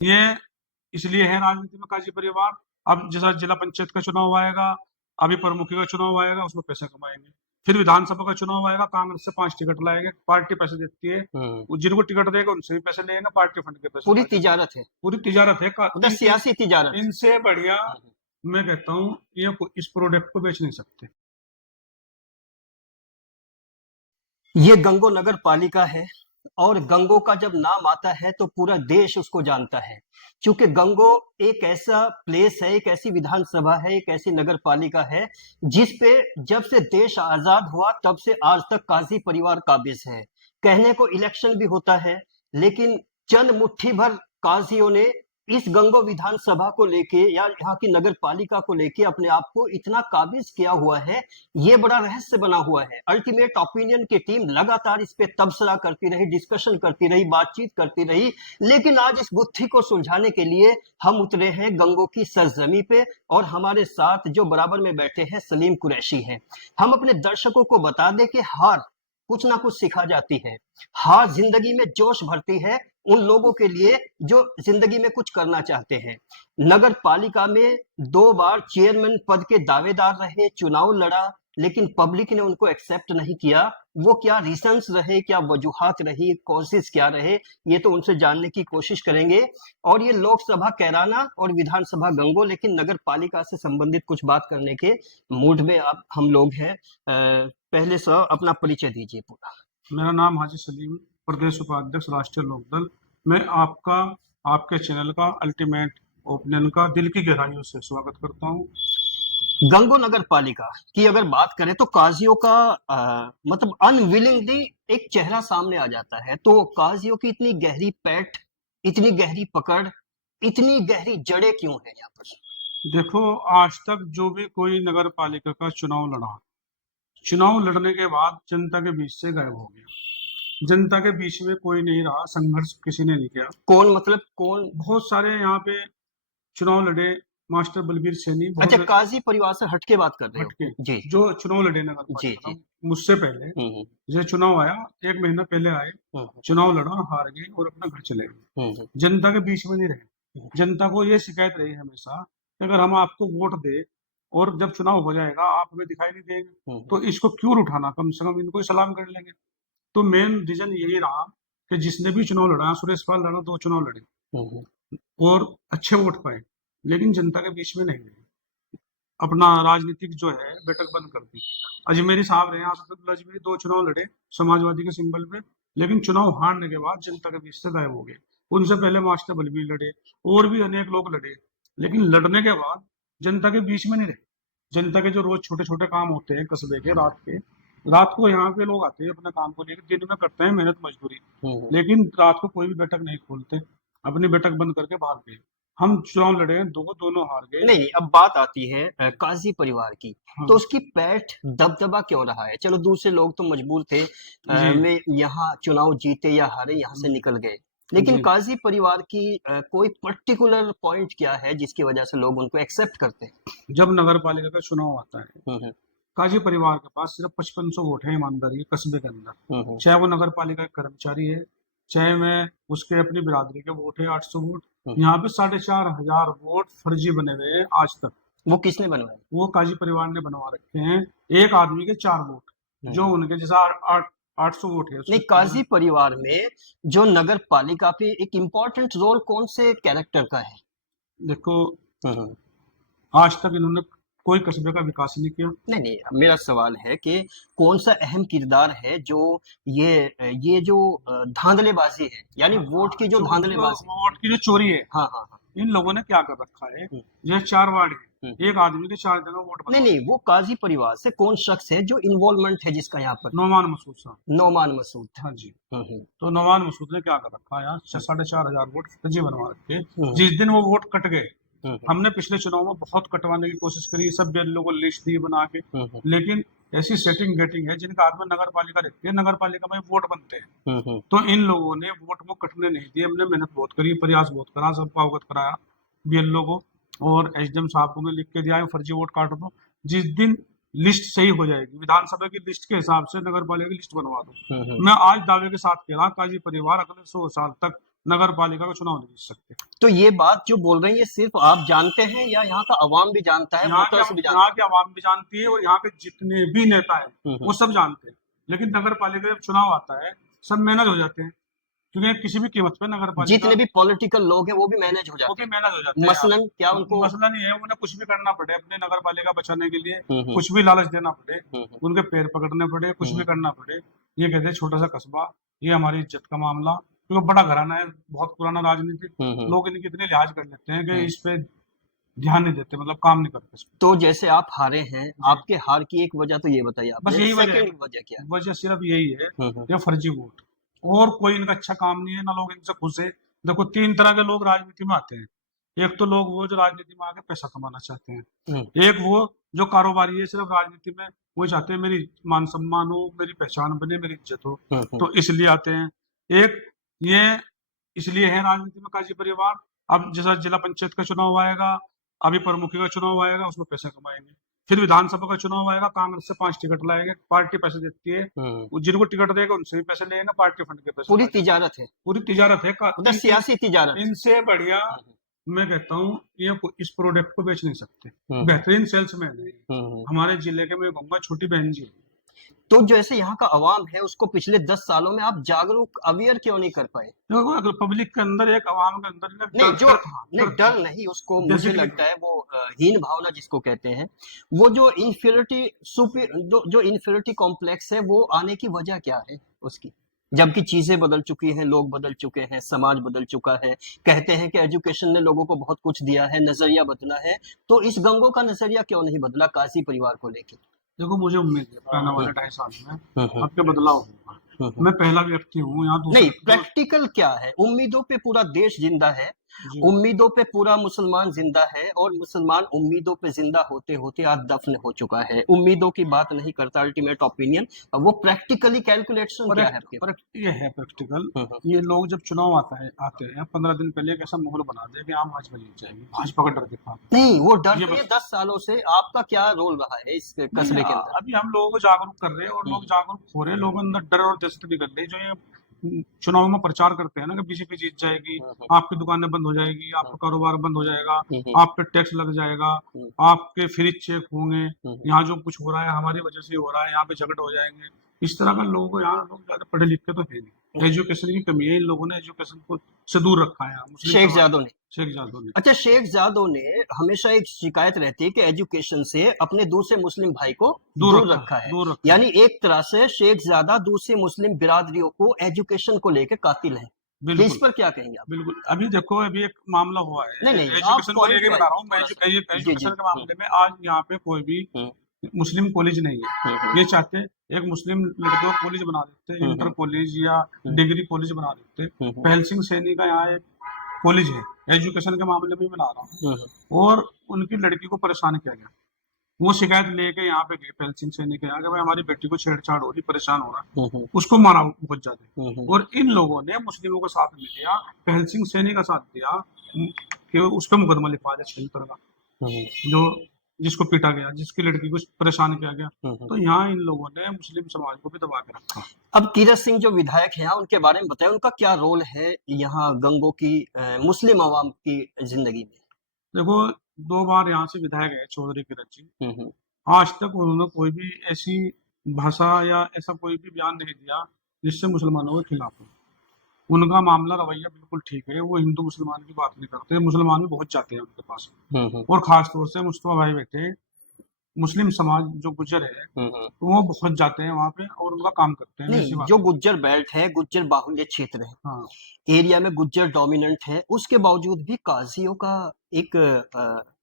ये इसलिए है राजनीति में काजी परिवार। अब जैसा जिला पंचायत का चुनाव आएगा, अभी प्रमुखी का चुनाव आएगा, उसमें पैसे कमाएंगे। फिर विधानसभा का चुनाव आएगा, कांग्रेस से 5 टिकट लाएंगे, पार्टी पैसे देती है। वो जिनको टिकट देगा उनसे भी पैसे लेंगे, पार्टी फंड के पैसे पूरी पार्टी। तिजारत है, पूरी तिजारत है मतलब सियासी तिजारत। इनसे बढ़िया मैं कहता हूँ ये इस प्रोडक्ट को बेच नहीं सकते। ये गंगो नगर पालिका है और गंगो का जब नाम आता है तो पूरा देश उसको जानता है, क्योंकि गंगो एक ऐसा प्लेस है, एक ऐसी विधानसभा है, एक ऐसी नगर पालिका है जिस पे जब से देश आजाद हुआ तब से आज तक काजी परिवार काबिज है। कहने को इलेक्शन भी होता है, लेकिन चंद मुट्ठी भर काजियों ने इस गंगो विधानसभा को लेके या यहाँ की नगर पालिका को लेके अपने आप को इतना काबिज किया हुआ है, ये बड़ा रहस्य बना हुआ है। अल्टीमेट ओपिनियन की टीम लगातार इस पे तबसरा करती रही, डिस्कशन करती रही, बातचीत करती रही, लेकिन आज इस गुत्थी को सुलझाने के लिए हम उतरे हैं गंगो की सरजमी पे और हमारे साथ जो बराबर में बैठे हैं सलीम कुरैशी हैं। हम अपने दर्शकों को बता दें कि हार कुछ ना कुछ सिखा जाती है, हार जिंदगी में जोश भरती है उन लोगों के लिए जो जिंदगी में कुछ करना चाहते हैं। नगर पालिका में 2 बार चेयरमैन पद के दावेदार रहे, चुनाव लड़ा, लेकिन पब्लिक ने उनको एक्सेप्ट नहीं किया। वो क्या रीजंस रहे, क्या वजूहात रही, कॉजेस क्या रहे, ये तो उनसे जानने की कोशिश करेंगे। और ये लोकसभा कैराना और विधानसभा गंगो, लेकिन नगर पालिका से संबंधित कुछ बात करने के मूड में अब हम लोग हैं। पहले सर अपना परिचय दीजिए पूरा। मेरा नाम हाजी सलीम, प्रदेश उपाध्यक्ष राष्ट्रीय लोकदल। मैं आपका आपके चैनल का अल्टीमेट ओपिनियन का दिल की गहराइयों से स्वागत करता हूँ। गंगो नगर पालिका की अगर बात करें तो काजियों का मतलब अनविलिंगली एक चेहरा सामने आ जाता है। तो काजियों की इतनी गहरी पैठ, इतनी गहरी पकड़, इतनी गहरी जड़ें क्यों है यहाँ पर? देखो, आज तक जो भी कोई नगर पालिका का चुनाव लड़ा, चुनाव लड़ने के बाद जनता के बीच से गायब हो गया। जनता के बीच में कोई नहीं रहा, संघर्ष किसी ने नहीं किया। कौन मतलब कौन? बहुत सारे यहाँ पे चुनाव लड़े, मास्टर बलबीर सैनी, अच्छा, बहुत काजी परिवार से हटके बात कर रहे हटके हो जी? जो चुनाव लड़े नगर जी पालिका जी। का, मुझसे पहले जैसे चुनाव आया 1 महीना पहले आए, चुनाव लड़ा, हार गए और अपना घर चले गए, जनता के बीच में नहीं रहे। जनता को ये शिकायत रही हमेशा कि अगर हम आपको वोट दे और जब चुनाव हो जाएगा आप हमें दिखाई नहीं देंगे, तो इसको क्यों उठाना, कम से कम इनको ही सलाम कर लेंगे। तो मेन रीजन यही रहा कि जिसने भी चुनाव लड़ा, सुरेश पाल लड़ा, 2 चुनाव लड़े और अच्छे वोट पाए, लेकिन जनता के बीच में नहीं रहे। अपना राजनीतिक जो है बैठक बंद कर दी। अजमेरी साहब रहे, आसदुल्ला अजमेरी, 2 चुनाव लड़े समाजवादी के सिंबल पे, लेकिन चुनाव हारने के बाद जनता के बीच से गायब हो गए। उनसे पहले मास्टर बलबीर लड़े और भी अनेक लोग लड़े, लेकिन लड़ने के बाद जनता के बीच में नहीं रहे। जनता के जो रोज छोटे छोटे काम होते हैं कस्बे के, रात को यहाँ पे लोग आते हैं अपने काम को लेकर, दिन में करते हैं मेहनत मजदूरी, लेकिन रात को कोई भी बैठक नहीं खोलते, अपनी बैठक बंद करके भाग गए। हम चुनाव लड़े हैं, दोनों हार गए। नहीं, अब बात आती है काजी परिवार की, हाँ। तो उसकी पैठ दबदबा क्यों रहा है? चलो दूसरे लोग तो मजबूर थे, वे यहाँ चुनाव जीते या हारे यहाँ से निकल गए, लेकिन काजी परिवार की कोई पर्टिकुलर पॉइंट क्या है जिसकी वजह से लोग उनको एक्सेप्ट करते हैं? जब नगर पालिका का चुनाव आता है, काजी परिवार के पास सिर्फ 5500 वोट है ईमानदारी कस्बे के अंदर, चाहे वो नगर पालिका का कर्मचारी है, चाहे मैं उसके अपनी बिरादरी के वोट है 800 वोट। यहाँ पे 4500 वोट फर्जी बने हुए हैं आज तक। वो किसने बनवाए? वो काजी परिवार ने बनवा रखे हैं, एक आदमी के 4 वोट, जो उनके जैसा 800 वोट है। नहीं, काजी परिवार में जो नगर पालिका पे एक इम्पोर्टेंट रोल कौन से कैरेक्टर का है? देखो, आज तक इन्होंने कोई कस्बे का विकास नहीं किया। नहीं, मेरा सवाल है कि कौन सा अहम किरदार है जो ये जो धांधलेबाजी है, यानी वोट की जो धांधलेबाजी, वोट की जो चोरी है, हाँ हाँ हाँ, इन लोगों ने क्या कर रखा है। ये 4 वार्ड है, एक आदमी के 4 जगह वोट। नहीं, वो काजी परिवार से कौन शख्स है जो इन्वॉल्वमेंट है जिसका यहाँ पर? नौमान मसूद साहब। नौमान मसूद। हाँ जी। तो नौमान मसूद ने क्या कर रखा है यार, 4500 वोट फर्जी बनवा रखे। जिस दिन वो वोट कट गए, हमने पिछले चुनाव में बहुत कटवाने की कोशिश करी, सब बिल्लों को लिस्ट दी बना के, लेकिन ऐसी सेटिंग गेटिंग है जिनका हाथ में नगर पालिका रहती है, नगर पालिका में वोट बनते हैं, तो इन लोगों ने वोट को कटने नहीं दिए। हमने मेहनत बहुत करी, प्रयास बहुत करा, सबको अवगत कराया बिल्लों को, और एसडीएम साहब को मैं लिख के दिया फर्जी वोट काट दो। जिस दिन लिस्ट सही हो जाएगी, विधानसभा की लिस्ट के हिसाब से नगर पालिका की लिस्ट बनवा दो। मैं आज दावे के साथ कह रहा, काजी परिवार अगले 100 साल तक नगर पालिका का चुनाव नहीं जीत सकते। तो ये बात जो बोल रहे हैं ये सिर्फ आप जानते हैं या यहाँ का अवाम भी जानता है, वोटर्स भी जानते यहाँ की आवाम भी जानती है और यहाँ के जितने भी नेता हैं वो सब जानते हैं। लेकिन नगर पालिका जब चुनाव आता है सब मैनेज हो जाते हैं, क्योंकि किसी भी कीमत पे नगर हैं? पालिका जितने भी पॉलिटिकल लोग हैं वो भी मैनेज हो वो जाते भी मैनेज हो जाते हैं। हैं। मसलन क्या उनको मसला नहीं है उन्हें कुछ भी करना पड़े अपने नगर पालिका बचाने के लिए, हम्म, कुछ भी लालच देना पड़े, हम्म, उनके पैर पकड़ने पड़े, कुछ भी करना पड़े। ये कहते हैं छोटा सा कस्बा, ये हमारी इज्जत का मामला, क्योंकि बड़ा घराना है, बहुत पुराना राजनीतिक, हम्म। लोग इनकी इतने लिहाज कर लेते हैं कि इस पे ध्यान नहीं देते, मतलब काम नहीं करते इस पे। तो जैसे आप हारे हैं, आपके हार की एक वजह तो ये बताइए बस आपने, यही वजह है, सेकंड वजह क्या है? वजह सिर्फ यही है, हम्म, ये फर्जी वोट, और कोई इनका अच्छा काम नहीं है, ना लोग इनसे खुश है। देखो तीन तरह के लोग राजनीति में आते हैं। एक तो लोग वो जो राजनीति में आके पैसा कमाना चाहते हैं, हम्म, एक वो जो कारोबारी है सिर्फ राजनीति में, वो चाहते हैं मेरी मान सम्मान हो, मेरी पहचान बने, मेरी इज्जत हो, तो इसलिए आते हैं। एक ये इसलिए है राजनीति में काजी परिवार। अब जैसा जिला पंचायत का चुनाव आएगा, अभी प्रमुखी का चुनाव आएगा, उसमें पैसा कमाएंगे। फिर विधानसभा का चुनाव आएगा, कांग्रेस से 5 टिकट लाएंगे, पार्टी पैसे देती है, जिनको टिकट देगा उनसे भी पैसे लेंगे, पार्टी फंड के पैसे पूरी लाएंगे। तिजारत है, पूरी तिजारत है मतलब सियासी तिजारत। इनसे बढ़िया मैं कहता हूँ ये इस प्रोडक्ट को बेच नहीं सकते। बेहतरीन सेल्समैन है हमारे जिले के, मैं कहूंगा छोटी बहन जी। तो जैसे यहाँ का अवाम है उसको पिछले 10 सालों में आप जागरूक, अवेयर क्यों नहीं कर पाए? देखो अगर पब्लिक के अंदर एक आवाम के अंदर ना नहीं, जो नहीं डर डर नहीं, उसको मुझे Basically- लगता है वो हीन भावना जिसको कहते हैं, वो जो इन्फीरियरिटी जो इन्फीरियरिटी कॉम्प्लेक्स है, वो आने की वजह क्या है उसकी? जबकि चीजें बदल चुकी हैं, लोग बदल चुके हैं, समाज बदल चुका है। कहते हैं कि एजुकेशन ने लोगों को बहुत कुछ दिया है, नजरिया बदला है, तो इस गंगों का नजरिया क्यों नहीं बदला काजी परिवार को लेकर? देखो मुझे उम्मीद है आने वाले 2.5 साल में आपके बदलाव होगा। मैं पहला व्यक्ति हूँ यहाँ नहीं, प्रैक्टिकल क्या है? उम्मीदों पे पूरा देश जिंदा है, उम्मीदों पे पूरा मुसलमान जिंदा है, और मुसलमान उम्मीदों पे जिंदा होते होते आज दफन हो चुका है। उम्मीदों की बात नहीं करता अल्टीमेट ओपिनियन, वो प्रैक्टिकली कैलकुलेशन क्या है आपके? ये है प्रैक्टिकल। ये लोग जब चुनाव आते हैं 15 दिन पहले एक ऐसा माहौल बना दे कि आम भाजपा जीत जाएगी, भाजपा का डर दिखा। नहीं, वो डर तो ये 10 सालों से आपका क्या रोल रहा है इस कस्बे के अंदर? अभी हम लोगों को जागरूक कर रहे हैं और लोग जागरूक हो रहे हैं, लोगों के अंदर डर और दहशत भी कर रहे हैं। जो ये चुनाव में प्रचार करते हैं ना कि बीजेपी जीत जाएगी, आपकी दुकानें बंद हो जाएगी, आपका कारोबार बंद हो जाएगा, आप पे टैक्स लग जाएगा, आपके फ्रिज चेक होंगे, यहाँ जो कुछ हो रहा है हमारी वजह से हो रहा है, यहाँ पे झगड़े हो जाएंगे, इस तरह का लोगों को, यहाँ लोग ज्यादा पढ़े लिखे तो है नहीं, एजुकेशन की कमी है, इन लोगों ने एजुकेशन को से दूर रखा है शेख जादव ने। अच्छा, शेख जादव ने हमेशा एक शिकायत रहती है कि एजुकेशन से अपने दूसरे मुस्लिम भाई को दूर रखा है। यानी एक तरह से शेख जादा दूसरे मुस्लिम बिरादरियों को एजुकेशन को लेकर कातिल है। इस पर क्या कहेंगे आप? बिल्कुल, अभी देखो अभी एक मामला हुआ है, नहीं, एजुकेशन को लेकर बता रहा हूँ मैं। एजुकेशन के मामले में आज यहाँ पे कोई भी मुस्लिम कॉलेज नहीं है। ये चाहते एक मुस्लिम लड़कियों को कॉलेज बना देते, इंटर कॉलेज या डिग्री कॉलेज बना देते। पहल सिंह सैनी का यहाँ एक कॉलेज है, एजुकेशन के मामले में बना रहा हूँ, और उनकी लड़की को परेशान किया गया। वो शिकायत लेके यहाँ पे गए पहल सिंह सैनी के यहाँ, भाई हमारी बेटी को छेड़छाड़ हो रही, परेशान हो रहा, उसको मारा बहुत ज्यादा। और इन लोगों ने मुस्लिमों का साथ नहीं दिया, पहल सिंह सैनी का साथ दिया कि उस पर मुकदमा लिखवा दिया 76 का, जो जिसको पीटा गया, जिसकी लड़की को परेशान किया गया। तो यहाँ इन लोगों ने मुस्लिम समाज को भी दबा के रखा। अब कीरत सिंह जो विधायक हैं उनके बारे में बताएं, उनका क्या रोल है यहाँ गंगों की मुस्लिम आवाम की जिंदगी में? देखो 2 बार यहाँ से विधायक है चौधरी कीरत जी, आज तक उन्होंने कोई भी ऐसी भाषा या ऐसा कोई भी बयान नहीं दिया जिससे मुसलमानों के खिलाफ हो। उनका मामला रवैया बिल्कुल ठीक है, वो हिंदू मुसलमान की बात नहीं करते, मुसलमान भी बहुत जाते हैं उनके पास, और खास तौर से मुस्तफा भाई बेटे मुस्लिम समाज जो गुज्जर है वो बहुत जाते हैं वहाँ पे और उनका काम करते हैं। नहीं, जो गुज्जर बेल्ट है, गुज्जर बाहुल्य क्षेत्र है, हाँ, एरिया में गुज्जर डोमिनेंट है, उसके बावजूद भी काजियों का एक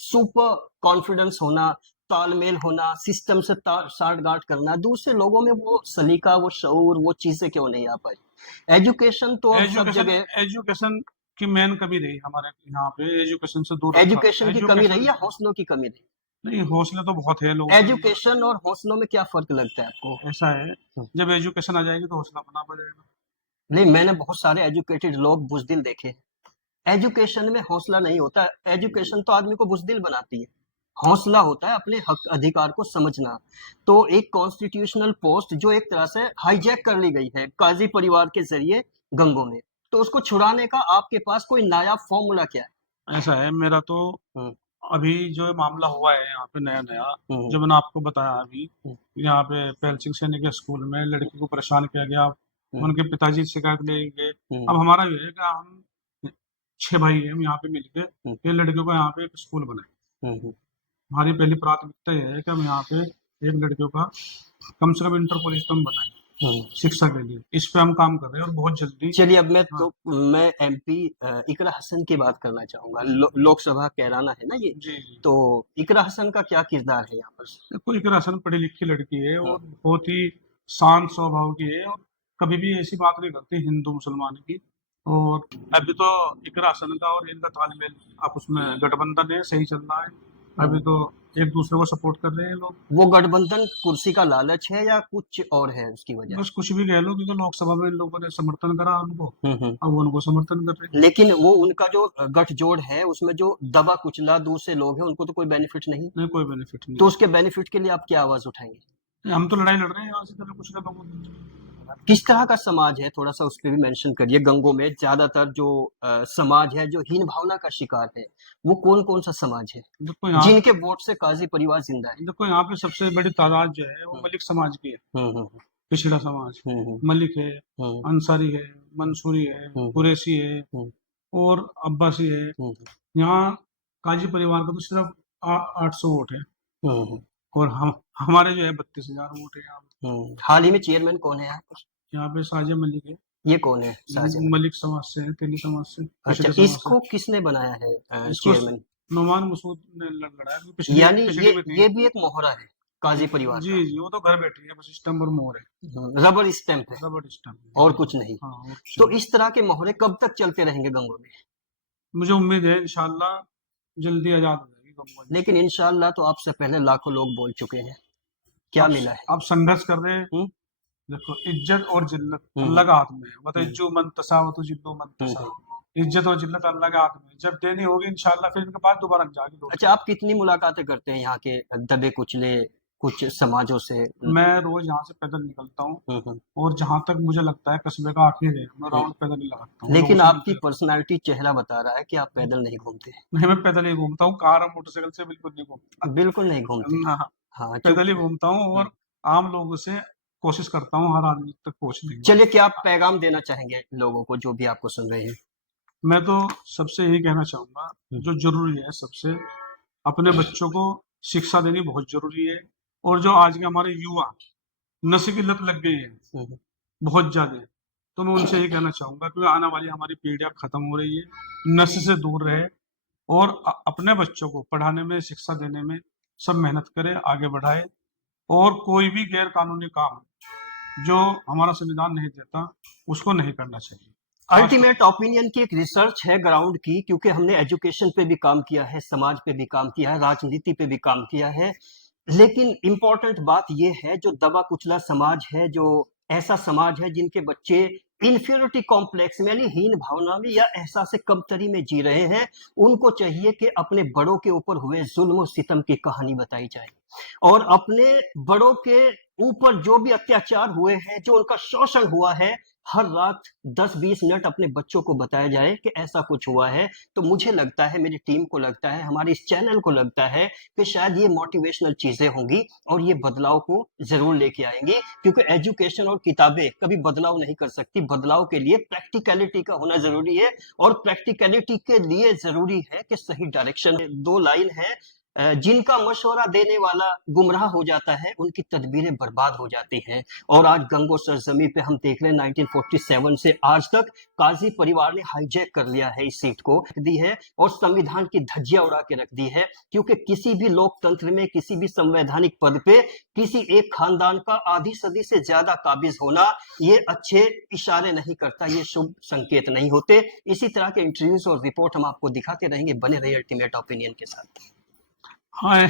सुपर कॉन्फिडेंस होना, तालमेल होना, सिस्टम से साठ-गांठ करना, दूसरे लोगों में वो सलीका, वो शऊर, वो चीजें क्यों नहीं आ पाई? एजुकेशन तो सब जगह, एजुकेशन की मेन कमी रही हमारे यहाँ पे, एजुकेशन से दूर, एजुकेशन की कमी रही या हौसलों की कमी रही? नहीं, हौसले तो बहुत है लोगों। एजुकेशन और हौसलों में क्या फर्क लगता है आपको? ऐसा है, जब एजुकेशन आ जाएगी तो हौसला अपना बढ़ेगा। नहीं, मैंने बहुत सारे एजुकेटेड लोग बुजदिल देखे। एजुकेशन में हौसला नहीं होता, एजुकेशन तो आदमी को बुजदिल बनाती है। हौसला होता है अपने हक अधिकार को समझना। तो एक कॉन्स्टिट्यूशनल पोस्ट जो एक तरह से हाईजैक कर ली गई है काजी परिवार के जरिए गंगों में, तो उसको छुड़ाने का आपके पास कोई नायाब फॉर्मूला क्या है? ऐसा है मेरा तो हम्म, अभी जो मामला हुआ है यहाँ पे नया नया, हम्म, जो मैंने आपको बताया अभी, हम्म, यहाँ पे पैल सिंह सैनी के स्कूल में लड़की को परेशान किया गया। हम्म, उनके पिताजी शिकायत ले गए। हम्म, अब हमारा ये है कि हम 6 भाई हैं, हम यहाँ पे मिलके हम्म, ये लड़कियों का यहाँ पे एक स्कूल बनाए। हम्म, हमारी पहली प्राथमिकता ये है कि हम यहाँ पे एक लड़कियों का कम से कम इंटर कॉलेज तो हम बनाए हम्म। शिक्षा के लिए। इस पे हम काम कर रहे हैं और बहुत जल्दी। चलिए अब हाँ मैं एमपी इकरा हसन की बात करना चाहूंगा। लोकसभा कैराना है ना ये, जी जी। तो इकरा हसन का क्या किरदार है यहाँ पर? देखो इकरा हसन पढ़ी लिखी लड़की है हाँ, और बहुत ही शांत स्वभाव की है, और कभी भी ऐसी बात नहीं करती हिंदू मुसलमान की। और अभी तो इकरा हसन का और इनका तालमेल आपस में गठबंधन है, सही चल रहा है। अभी हम्म। तो एक दूसरे को सपोर्ट कर रहे हैं लोग। वो गठबंधन कुर्सी का लालच है या कुछ और है उसकी वजह? बस कुछ भी कह लो, क्योंकि लोकसभा में इन लोगों ने समर्थन करा उनको, हम्म। अब वो उनको समर्थन कर रहे हैं। लेकिन वो उनका जो गठजोड़ है उसमें जो दबा कुचला दूसरे लोग हैं उनको तो कोई बेनिफिट नहीं, नहीं कोई बेनिफिट नहीं तो है। उसके बेनिफिट के लिए आप क्या आवाज उठाएंगे? हम तो लड़ाई लड़ रहे हैं यहाँ से, चलो कुछ ना लोगों को। किस तरह का समाज है, थोड़ा सा उस पर भी मेंशन करिए। गंगों में ज्यादातर जो समाज है जो हीन भावना का शिकार है, वो कौन कौन सा समाज है देखो यहाँ जिनके वोट से काजी परिवार जिंदा है? देखो यहाँ पे सबसे बड़ी तादाद जो है वो हम्म, मलिक समाज की है। हम्म, पिछड़ा समाज, हम्म, मलिक है, हम्म, अंसारी है, मंसूरी है, हम्म, कुरैशी है हम्म, और अब्बासी है। हम्म, यहाँ काजी परिवार का तो सिर्फ 800 वोट है, हम्म, और हम हमारे जो है 32,000 वोट है यहाँ पे। हाल ही में चेयरमैन कौन है यहाँ पर? यहाँ पे साजिया मलिक है। ये कौन है साजिद? मलिक समाज से है, तेली समाज से, अच्छा, पिछड़े समाज से। इसको किसने बनाया है इसको चेयरमैन? नोमान मसूद ने लड़ा है, वो पिछड़ी यानी पिछड़ी में थी। ये भी एक मोहरा है काजी परिवार जी का? जी, वो तो घर बैठी है, बस स्टम्प और मोहर है, रबर स्टैंप है रबड़ स्टम्प है। और कुछ नहीं? हाँ और कुछ तो नहीं। इस तरह के मोहरे कब तक चलते रहेंगे गंगों में? मुझे उम्मीद है इंशाल्लाह जल्दी आजाद हो जाएगी गंगा जी। लेकिन इंशाल्लाह तो आपसे पहले लाखों लोग बोल चुके हैं, क्या अब मिला है? अब संघर्ष कर रहे हैं। हम्म, देखो इज्जत और जिल्लत हम्म, अल्लाह का हाथ में है, मतलब हम्म, इज्जू मन तसा व तो जिल्लू मन हम्म, तसा। इज्जत और जिल्लत अल्लाह के हाथ में है, जब देनी होगी इंशाल्लाह फिर इनके बाद दोबारा जाके लौट अच्छा, आप कितनी मुलाकातें करते हैं यहाँ के दबे कुचले कुछ समाजों से? मैं रोज यहाँ से पैदल निकलता हूँ, हम्म। और जहां तक मुझे लगता है कस्बे का आखिर है, मैं राउंड पैदल ही लगाता हूँ, लोगों लेकिन से आपकी मिलते रहता पर्सनालिटी चेहरा बता रहा है कि आप पैदल नहीं घूमते। हूँ। नहीं मैं पैदल ही घूमता हूँ, कार और मोटरसाइकिल से बिल्कुल नहीं घूमता। बिल्कुल नहीं घूमते। हाँ, हाँ, पैदल ही चूंकि घूमता हूँ, और आम लोगों से कोशिश करता हूँ हर आदमी तक पहुँचने की। चलिए, क्या आप पैगाम देना चाहेंगे लोगों को जो भी आपको सुन रहे हैं? मैं तो सबसे यही कहना चाहूंगा, जो जरूरी है सबसे, अपने बच्चों को शिक्षा देनी बहुत जरूरी है। और जो आज के हमारे युवा नशे की लत लग गई है हम्म, बहुत ज्यादा, तो मैं उनसे यही कहना चाहूंगा कि आने वाली हमारी पीढ़ियां खत्म हो रही है, नशे से दूर रहे, और अपने बच्चों को पढ़ाने में शिक्षा देने में सब मेहनत करे, आगे बढ़ाए। और कोई भी गैर कानूनी काम जो हमारा संविधान नहीं देता उसको नहीं करना चाहिए। खासकर अल्टीमेट ओपिनियन की एक रिसर्च है ग्राउंड की, क्योंकि हमने एजुकेशन पे भी काम किया है, समाज पे भी काम किया है, राजनीति पे भी काम किया है। लेकिन इम्पोर्टेंट बात यह है, जो दबा कुचला समाज है, जो ऐसा समाज है जिनके बच्चे इंफीरियोरिटी कॉम्प्लेक्स में यानी हीन भावना में या एहसास कमतरी में जी रहे हैं, उनको चाहिए कि अपने बड़ों के ऊपर हुए जुल्म और सितम की कहानी बताई जाए, और अपने बड़ों के ऊपर जो भी अत्याचार हुए हैं, जो उनका शोषण हुआ है, हर रात 10-20 मिनट अपने बच्चों को बताया जाए कि ऐसा कुछ हुआ है। तो मुझे लगता है, मेरी टीम को लगता है, हमारे इस चैनल को लगता है कि शायद ये मोटिवेशनल चीजें होंगी और ये बदलाव को जरूर लेके आएंगी, क्योंकि एजुकेशन और किताबें कभी बदलाव नहीं कर सकती। बदलाव के लिए प्रैक्टिकलिटी का होना जरूरी है, और प्रैक्टिकलिटी के लिए जरूरी है कि सही डायरेक्शन। 2 लाइन है, जिनका मशवरा देने वाला गुमराह हो जाता है, उनकी तदबीरें बर्बाद हो जाती हैं। और आज गंगो सरजमी पे हम देख रहे हैं 1947 से आज तक काजी परिवार ने हाईजैक कर लिया है, इस सीट को दी है और संविधान की धज्जियां उड़ा के रख दी है। क्योंकि किसी भी लोकतंत्र में, किसी भी संवैधानिक पद पे किसी एक खानदान का आधी सदी से ज्यादा काबिज होना, ये अच्छे इशारे नहीं करता, ये शुभ संकेत नहीं होते। इसी तरह के इंटरव्यूज और रिपोर्ट हम आपको दिखाते रहेंगे। बने रहिए अल्टीमेट ओपिनियन के साथ। हाँ